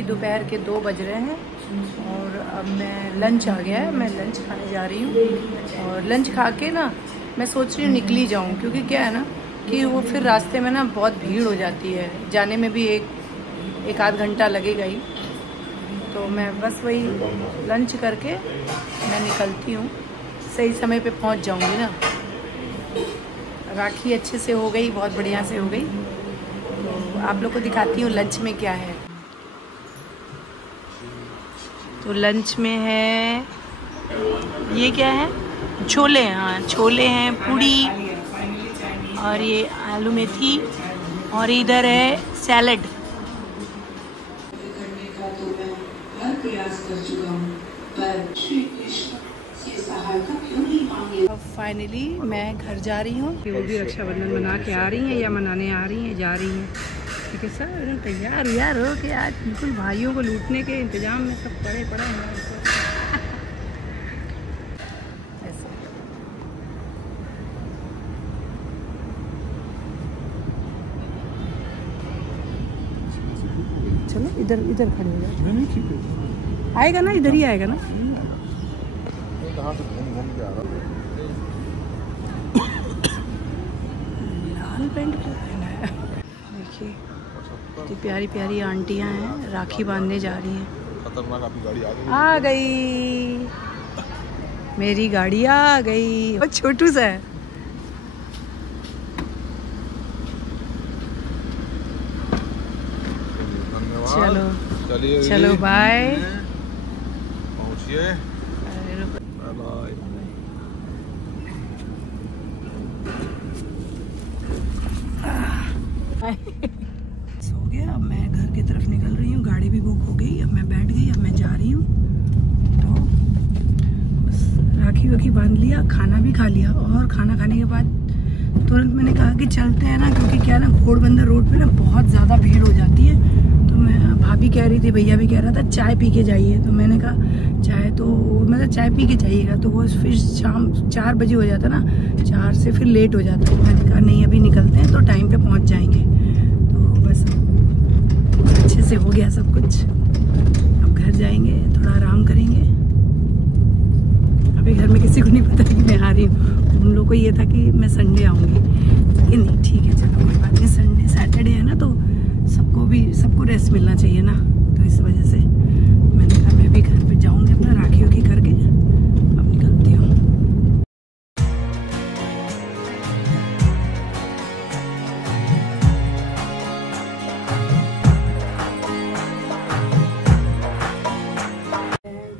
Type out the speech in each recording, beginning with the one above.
अभी दोपहर के 2 बज रहे हैं और अब मैं लंच आ गया है, मैं लंच खाने जा रही हूँ। और लंच खा के ना मैं सोच रही हूँ निकली जाऊँ, क्योंकि क्या है ना कि वो फिर रास्ते में ना बहुत भीड़ हो जाती है, जाने में भी एक आध घंटा लगेगा ही। तो मैं बस वही लंच करके मैं निकलती हूँ, सही समय पे पहुँच जाऊँगी ना। राखी अच्छे से हो गई, बहुत बढ़िया से हो गई। तो आप लोग को दिखाती हूँ लंच में क्या है। तो लंच में है, ये क्या है, छोले। हाँ छोले हैं, पूड़ी, और ये आलू मेथी, और इधर है सैलड। अब फाइनली मैं घर जा रही हूँ। वो भी रक्षाबंधन मना के आ रही हैं या मनाने आ रही हैं, जा रही हैं। ठीक है सर, तैयार यार हो के आज बिल्कुल भाइयों को लूटने के इंतजाम में सब पड़े हैं। चलो इधर खड़े हो जाओ, आएगा ना, इधर ही आएगा ना। लाल पेंट क्यों पहना है? देखिए इतनी प्यारी प्यारी आंटियां हैं, राखी बांधने जा रही हैं। खतरनाक आपकी गाड़ी आ गई, मेरी गाड़ी आ गई। बहुत छोटू सा है। चलो बाय, पहुंचिए। सो गया। अब मैं घर की तरफ निकल रही हूँ, गाड़ी भी बुक हो गई। अब मैं बैठ गई, अब मैं जा रही हूँ। तो बस राखी वाखी बांध लिया, खाना भी खा लिया, और खाना खाने के बाद तुरंत मैंने कहा कि चलते हैं ना, क्योंकि क्या ना घोड़बंदर रोड पे ना बहुत ज़्यादा भीड़ हो जाती है। तो मैं, भाभी कह रही थी, भैया भी कह रहा था चाय पी के जाइए। तो मैंने कहा चाय तो मतलब चाय पी के जाइएगा, तो वो फिर शाम 4 बजे हो जाता ना, 4 से फिर लेट हो जाता है। मैंने कहा नहीं अभी निकलते हैं तो टाइम पे पहुंच जाएंगे। तो बस अच्छे से हो गया सब कुछ। अब घर जाएंगे, थोड़ा आराम करेंगे। अभी घर में किसी को नहीं पता कि मैं आ रही हूँ। उन लोगों को ये था कि मैं संडे आऊँगी, लेकिन नहीं ठीक है, चलो कोई बात नहीं। संडे सैटरडे है ना, तो सबको रेस्ट मिलना चाहिए ना। तो इस वजह से मैंने कहा मैं भी घर पे जाऊँगी, अपना राखी वाखी करके अब निकलती हूँ।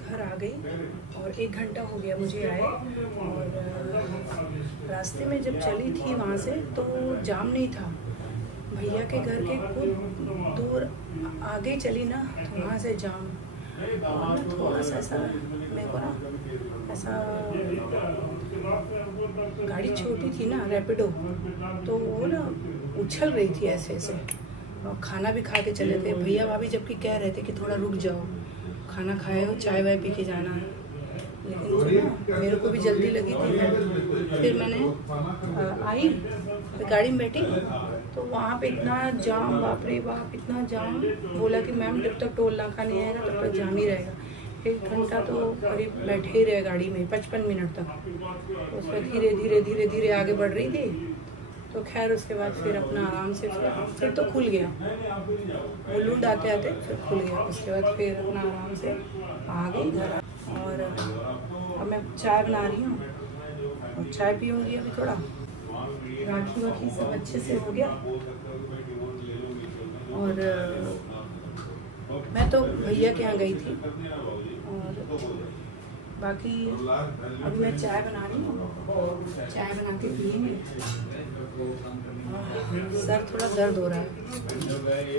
घर आ गई और 1 घंटा हो गया मुझे आए। और रास्ते में जब चली थी वहाँ से तो जाम नहीं था। भैया के घर के कुछ दूर आगे चली ना, तो वहाँ से जाम। और थोड़ा सा ऐसा मेरे को ना ऐसा, गाड़ी छोटी थी ना रैपिडो, तो वो ना उछल रही थी ऐसे ऐसे। और खाना भी खा के चले थे भैया भाभी, जबकि कह रहे थे कि थोड़ा रुक जाओ, खाना खाए हो, चाय वाय पी के जाना है। लेकिन मेरे को भी जल्दी लगी थी। फिर मैंने आई, गाड़ी में बैठी, तो वहाँ पे इतना जाम, बाप रे बाप इतना जाम। बोला कि मैम जब तक टोल नाका नहीं आएगा तब तक जाम ही रहेगा। 1 घंटा तो करीब बैठे ही रहे गाड़ी में, 55 मिनट तक। उसमें धीरे धीरे आगे बढ़ रही थी। तो खैर उसके बाद फिर अपना आराम से फिर तो खुल गया, मुलुंड आते आते फिर खुल गया। उसके बाद फिर अपना आराम से आ गई घर। और अब मैं चाय बना रही हूँ और चाय पीऊँगी अभी थोड़ा। राखी वाखी सब अच्छे से हो गया। और मैं तो भैया के यहाँ गई थी, और बाकी अभी मैं चाय बना रही हूँ, चाय बना के पिएंगे। सर थोड़ा दर्द हो रहा है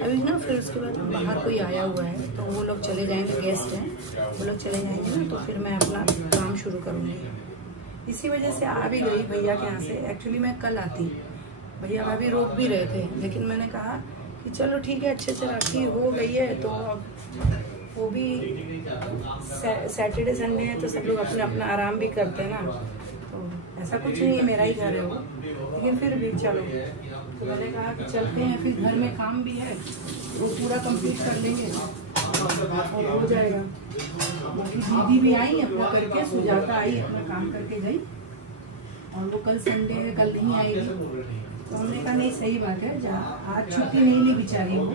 अभी ना। फिर उसके बाद बाहर कोई आया हुआ है, तो वो लोग चले जाएंगे, गेस्ट हैं, वो लोग चले जाएंगे ना, तो फिर मैं अपना काम शुरू करूँगी। इसी वजह से आ भी गई भैया के यहाँ से। एक्चुअली मैं कल आती, भैया भाभी रोक भी रहे थे, लेकिन मैंने कहा कि चलो ठीक है, अच्छे से राखी हो गई है। तो वो भी सैटरडे संडे है, तो सब लोग अपना अपना आराम भी करते हैं ना। तो ऐसा कुछ नहीं है, मेरा ही घर है वो, लेकिन फिर भी चलो। तो मैंने कहा कि चलते हैं, फिर घर में काम भी है वो पूरा कंप्लीट कर लेंगे। और हो जाएगा। दीदी भी आई अपना करके, सुजाता आई अपना काम करके गई, और वो कल संडे है, कल नहीं आएगी। तो हमने कहा नहीं सही बात है, जहाँ आज छुट्टी नहीं ली बेचारी वो,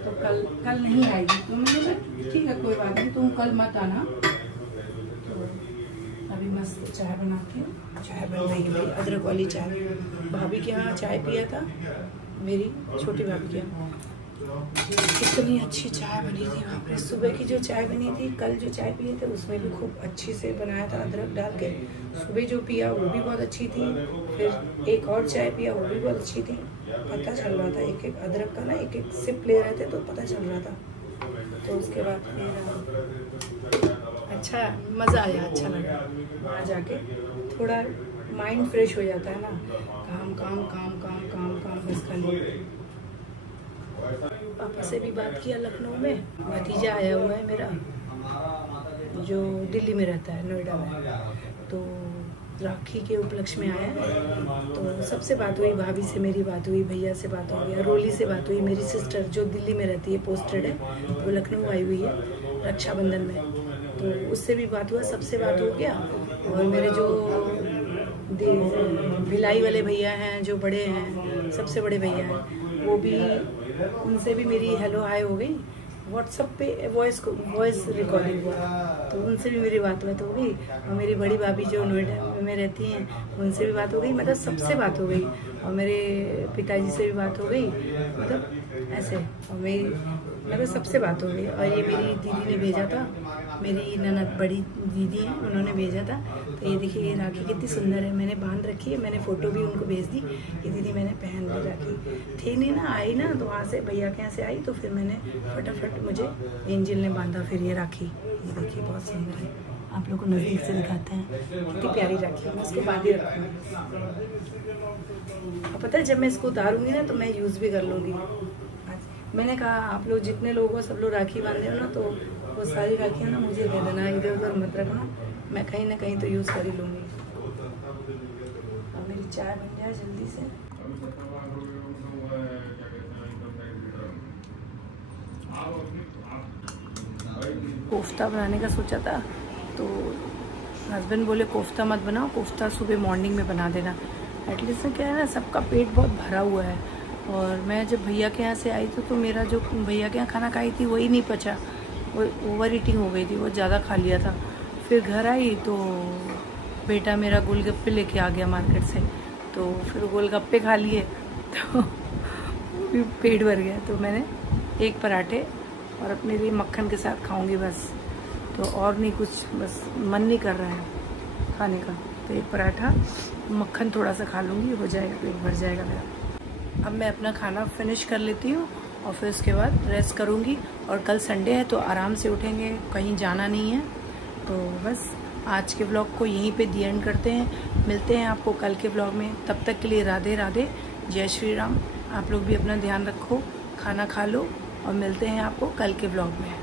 तो कल नहीं आएगी। तो मैंने कहा ठीक है कोई बात नहीं, तुम कल मत आना। तो अभी मस्त चाय बनाती हूँ, चाय बन रही है, अदरक वाली चाय। भाभी के यहाँ चाय पिया था, मेरी छोटी भाभी के यहाँ, कितनी अच्छी चाय बनी थी वहाँ पे। सुबह की जो चाय बनी थी, कल जो चाय पिए थे उसमें भी खूब अच्छी से बनाया था अदरक डाल के। सुबह जो पिया वो भी बहुत अच्छी थी, फिर एक और चाय पिया वो भी बहुत अच्छी थी। पता चल रहा था एक एक अदरक का ना, एक एक सिप ले रहे थे तो पता चल रहा था। तो उसके बाद फिर अच्छा मज़ा आया, अच्छा लगा वहाँ जाके। थोड़ा माइंड फ्रेश हो जाता है ना, काम काम काम काम काम काम बस खाली। पापा से भी बात किया लखनऊ में, भतीजा आया हुआ है मेरा जो दिल्ली में रहता है, नोएडा में। तो राखी के उपलक्ष्य में आया है, तो सबसे बात हुई, भाभी से मेरी बात हुई, भैया से बात हो गया, रोली से बात हुई। मेरी सिस्टर जो दिल्ली में रहती है, पोस्टेड है, वो लखनऊ आई हुई है रक्षाबंधन में, तो उससे भी बात हुआ, सबसे बात हो गया। और मेरे जो भिलाई वाले भैया हैं, जो बड़े हैं, सबसे बड़े भैया हैं, वो भी, उनसे भी मेरी हेलो हाय हो गई। व्हाट्सएप पे वॉइस रिकॉर्डिंग हुआ, तो उनसे भी मेरी बात हो गई। और मेरी बड़ी भाभी जो नोएडा में रहती हैं, उनसे भी बात हो गई, मतलब सबसे बात हो गई। और मेरे पिताजी से भी बात हो गई, मतलब ऐसे। और मेरी मतलब सबसे बात हो गई। और ये मेरी दीदी ने भेजा था, मेरी ननद बड़ी दीदी हैं, उन्होंने भेजा था। तो ये देखिए ये राखी कितनी सुंदर है, मैंने बांध रखी है, मैंने फ़ोटो भी उनको भेज दी। ये दीदी मैंने पहन ली राखी, थी नहीं ना, आई ना, तो वहाँ से भैया के यहाँ से आई, तो फिर मैंने फटाफट मुझे एंजल ने बांधा फिर ये राखी। ये देखिए बहुत सुंदर है, आप लोग को नज़दीक से दिखाते हैं, कितनी प्यारी राखी है। मैं इसको बांधे रखूँगी, और पता है जब मैं इसको उतारूँगी ना तो मैं यूज़ भी कर लूँगी। मैंने कहा आप लोग जितने लोग हो, सब लोग राखी बांधे हो ना, तो वो सारी राखियाँ ना मुझे दे देना, इधर उधर मत रखना, मैं कहीं ना कहीं तो यूज़ कर ही लूँगी। और मेरी चाय बन जाए जल्दी से। कोफ्ता बनाने का सोचा था, तो हस्बैंड बोले कोफ्ता मत बनाओ, कोफ्ता सुबह मॉर्निंग में बना देना। एटलीस्ट क्या है ना, सबका पेट बहुत भरा हुआ है। और मैं जब भैया के यहाँ से आई तो मेरा जो भैया के यहाँ खाना खाई थी वही नहीं पचा, वो ओवर ईटिंग हो गई थी, वो ज़्यादा खा लिया था। फिर घर आई तो बेटा मेरा गोलगप्पे लेके आ गया मार्केट से, तो फिर गोलगप्पे खा लिए, तो भी पेट भर गया। तो मैंने एक पराठे और अपने लिए मक्खन के साथ खाऊंगी बस, तो और नहीं कुछ, बस मन नहीं कर रहा है खाने का। तो एक पराठा, मक्खन थोड़ा सा खा लूँगी, हो जाएगा, पेट भर जाएगा मेरा। अब मैं अपना खाना फिनिश कर लेती हूँ और फिर उसके बाद रेस्ट करूँगी। और कल संडे है तो आराम से उठेंगे, कहीं जाना नहीं है। तो बस आज के ब्लॉग को यहीं पे दी एंड करते हैं, मिलते हैं आपको कल के ब्लॉग में। तब तक के लिए राधे राधे, जय श्री राम। आप लोग भी अपना ध्यान रखो, खाना खा लो, और मिलते हैं आपको कल के ब्लॉग में।